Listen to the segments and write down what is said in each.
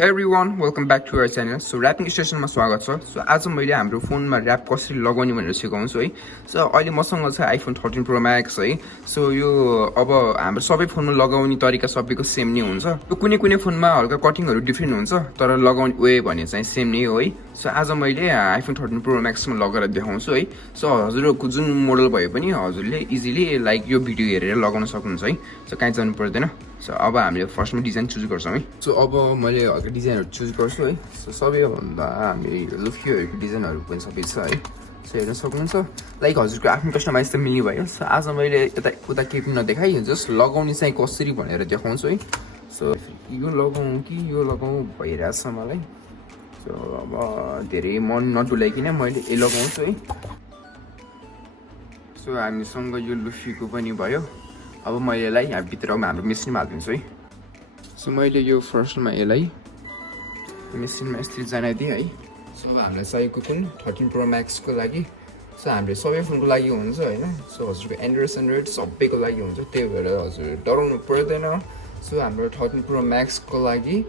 Hey everyone, welcome back to our channel. So rapping स्टेसनमा स्वागत छ. सो आज मैले हाम्रो फोनमा ऱ्याप कसरी लगाउने भनेर सिकाउँछु है. सो अहिले मसँग छ आइफोन 13 Pro Max है. सो यो अब हाम्रो सबै फोनमा लगाउने तरिका सबैको सेम नै हुन्छ. कुनै कुनै फोनमा हल्का कटिङहरु डिफरेन्ट हुन्छ, तर लगाउने वे भने चाहिँ सेम नै हो है. सो आज मैले आइफोन 13 Pro Max मा लगाएर देखाउँछु है. सो हजुरको जुन मोडल भए पनि हजुरले इजिली लाइक यो भिडियो हेरेर लगाउन सक्नुहुन्छ है. सो कहीँ जानु पर्दैन. सो अब हामीले फर्स्टमा डिजाइन चुज गर्छौं है. सो अब मैले हल्का डिजाइनहरु चुज गर्छु है. सो सबैभन्दा हामी लुफीहरुको डिजाइनहरु पनि सबै छ है. सो हेर्न सक्नुहुन्छ लाइक हजुरको आफ्नो कस्टमाइज त मिल्ने भयो. सो आज मैले यता उता केही नदेखाइ जस्ट लगाउने चाहिँ कसरी भनेर देखाउँछु है. सो यो लगाउँ कि यो लगाउँ भइरहेछ मलाई. सो अब धेरै मन नडुलाइकिन मैले यो लगाउँछु है. सो हामीसँग यो लुफीको पनि भयो. अब मैले यसलाई यहाँ भित्रमा हाम्रो मेसिनमा हालिदिन्छु है. सो मैले यो फर्स्टमा यसलाई मेसिनमा यसरी जनाइदिएँ है. सो हामीलाई चाहिएको कुन 13 Pro Max को लागि. सो हाम्रो सबै फोनको लागि हुन्छ हैन. सो हजुरको एन्ड्रोइड सबैको लागि हुन्छ. त्यही भएर हजुर डराउनु पर्दैन. सो हाम्रो 13 Pro Max को लागि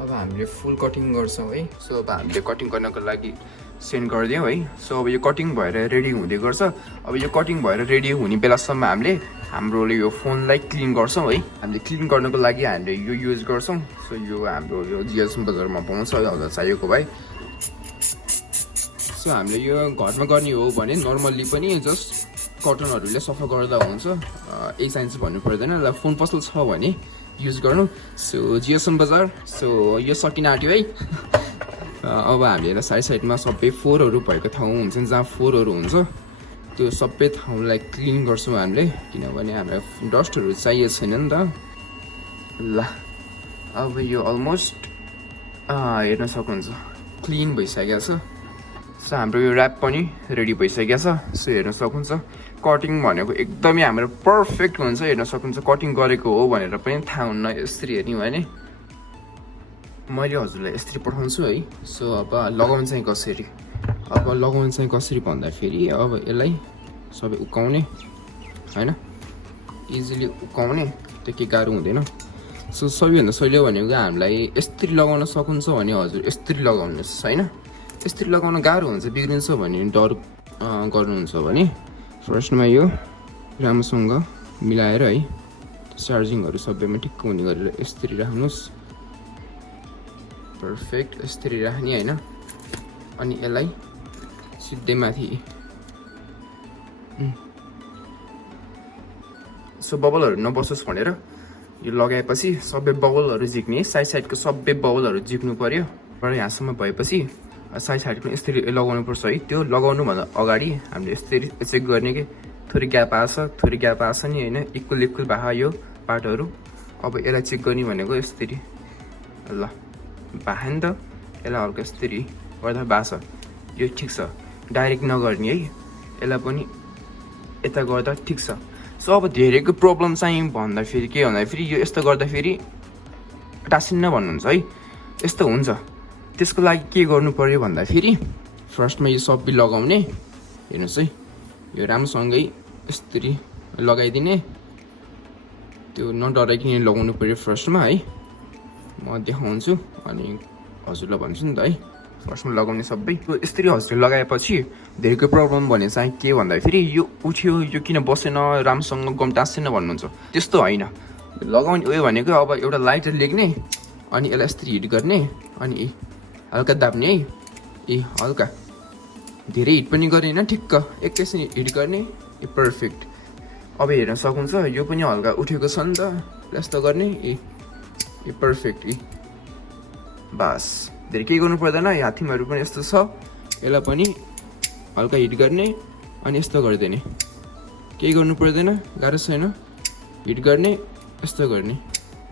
अब हामीले फुल कटिङ गर्छौं है. सो अब हामीले कटिङ गर्नको लागि सेन्ड गरिदियौ है. सो अब यो कटिङ भएर रेडी हुँदै गर्छ. अब यो कटिङ भएर रेडी हुने बेलासम्म हामीले हाम्रोले यो फोनलाई क्लिन गर्छौं है. हामीले क्लिन गर्नको लागि हामीले यो युज गर्छौं. सो यो हाम्रो यो जिएसएम बजारमा पाउँछ हजुर चाहिएको भए. सो हामीले यो घरमा गर्ने हो भने नर्मल्ली पनि जस्ट कटनहरुले सफा गर्दा हुन्छ. एक साइन्स भन्नु पर्दैन. ल फोन पसल छ भने युज गर्नु. सो जिएसएम बजार. सो यो सकिन आट्यो है. अब हामीले साइडमा सबै फोरहरु भएको ठाउँ हुन्छ जहाँ फोरहरु हुन्छ त्यो सबै ठाउँलाई क्लिन गर्छौं हामीले. किनभने हामीलाई डस्टहरु चाहिएको छैन नि त. ल अब यो अलमोस्ट हेर्न सक्नुहुन्छ क्लिन भइसकेको छ. सो हाम्रो यो ऱ्याप पनि रेडी भइसकेको छ. सो हेर्न सक्नुहुन्छ कटिङ भनेको एकदमै हाम्रो पर्फेक्ट हुन्छ. हेर्न सक्नुहुन्छ कटिङ गरेको हो भनेर पनि थाहा हुन्न यसरी हेर्नु भने. मैले हजुरलाई यसरी पठाउँछु है. सो अब लगाउन चाहिँ कसरी भन्दाखेरि अब यसलाई सबै उकाउने हैन, इजिली उकाउने त्यो के गाह्रो हुँदैन. सो सबैभन्दा सजिलो भनेको हामीलाई यसरी लगाउन सक्नुहुन्छ भने हजुर यसरी लगाउनुहोस् हैन. यसरी लगाउन गाह्रो हुन्छ बिग्रिन्छ भन्ने डर गर्नुहुन्छ भने फर्स्टमा यो राम्रोसँग मिलाएर है चार्जिङहरु सबैमा ठिक्क हुने गरेर यसरी राख्नुस्. पर्फेक्ट यसरी राख्ने हैन. अनि यसलाई सिधै माथि. सो बबलहरु नबसोस् भनेर यो लगाएपछि सबै बबलहरु झिक्ने. साइडको सबै बबलहरु झिक्नु पर्यो. र यहाँसम्म भएपछि साइडको यसरी लगाउनु पर्छ है. त्यो लगाउनु भन्दा अगाडि हामीले यसरी चेक गर्ने कि थोरै ग्याप आछ नि हैन. इक्वल भए यो पार्टहरु. अब यसलाई चेक गर्ने भनेको यसरी ल बाहे नि त. यसलाई हल्का यसरी गर्दा बाछ. यो ठिक छ. डाइरेक्ट नगर्ने है. यसलाई पनि यता गर्दा ठिक छ. सो अब धेरैको प्रब्लम चाहिँ भन्दाखेरि के भन्दाखेरि यो यस्तो गर्दाखेरि टासिन्न भन्नुहुन्छ है. यस्तो हुन्छ. त्यसको लागि के गर्नु पर्यो भन्दाखेरि फर्स्टमा यो सबै लगाउने. हेर्नुस् है यो राम्रोसँगै यसरी लगाइदिने. त्यो नडराइकिन लगाउनु पर्यो फर्स्टमा है. म देखाउँछु अनि हजुरलाई भन्छु नि त है. फर्स्टमा लगाउने सबै यसरी हजुरले लगाएपछि धेरैको प्रब्लम भने चाहिँ के भन्दाखेरि यो उठ्यो यो किन बसेन राम्रोसँग गम टाँसेन भन्नुहुन्छ. त्यस्तो होइन. लगाउने उयो भनेको अब एउटा लाइटर लेख्ने अनि यसलाई यसरी हिट गर्ने अनि हल्का दाब्ने है. हल्का धेरै हिट पनि गरेन ठिक्क एकैछिन हिट गर्ने. पर्फेक्ट. अब हेर्न सक्नुहुन्छ यो पनि हल्का उठेको छ नि त. यस्तो गर्ने पर्फेक्ट. बास धेरै केही गर्नु पर्दैन. हात्तीहरू पनि यस्तो छ. यसलाई पनि हल्का हिट गर्ने अनि यस्तो गरिदिने. केही गर्नु पर्दैन. गाह्रो छैन. हिट गर्ने यस्तो गर्ने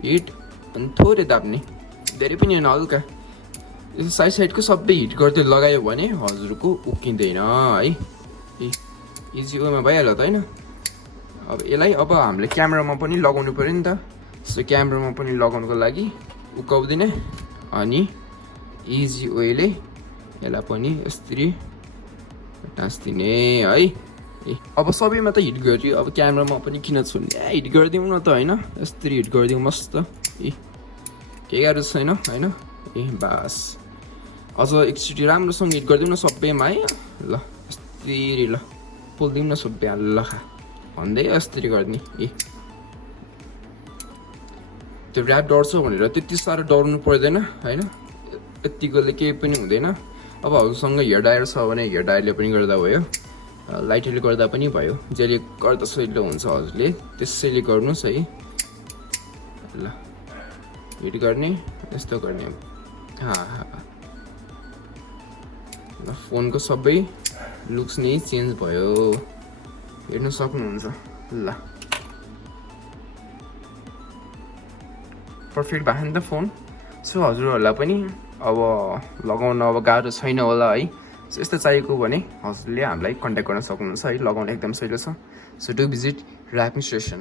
हिट अनि थोरै दाब्ने. धेरै पनि होइन हल्का. साइडको सबै हिट गर्दै लगायो भने हजुरको उक्किँदैन है. इजी वेमा भइहाल्यो त हैन. अब यसलाई अब हामीले क्यामेरामा पनि लगाउनु पर्यो नि त. सो क्यामेरामा पनि लगाउनको लागि उकाउँदिने अनि इजी वेले यसलाई पनि यसरी टाँस्दिने है. अब सबैमा त हिट गर्यो. अब क्यामेरामा पनि किन छोड्ने. हिट गरिदिउँ न त हैन. यसरी हिट गरिदिउँ मस्त. केही गाह्रो छैन हैन. ए बास अझ एकचोटि राम्रोसँग हिट गरिदिउँ न सबैमा है ल अस्तिरी ल पोलिदिउँ न सबै हल्ला खा भन्दै अस्तिरी गरिदिने ए त्यो ऱ्याप डढ्छ भनेर त्यति साह्रो डराउनु पर्दैन होइन यतिकोले केही पनि हुँदैन अब हजुरसँग हेयर ड्रायर छ भने हेयर ड्रायरले पनि गर्दा भयो लाइटरले गर्दा पनि भयो जसले गर्दा सजिलो हुन्छ हजुरले त्यसैले गर्नुहोस् है ल हिट गर्ने यस्तो गर्ने ल फोनको सबै लुक्स नै चेन्ज भयो हेर्न सक्नुहुन्छ ल पर्फेक्ट भयो नि त फोन सो हजुरहरूलाई पनि अब लगाउन अब गाह्रो छैन होला है यस्तो चाहिएको भने हजुरले हामीलाई कन्ट्याक्ट गर्न सक्नुहुन्छ है लगाउन एकदम सजिलो छ so do visit rapping station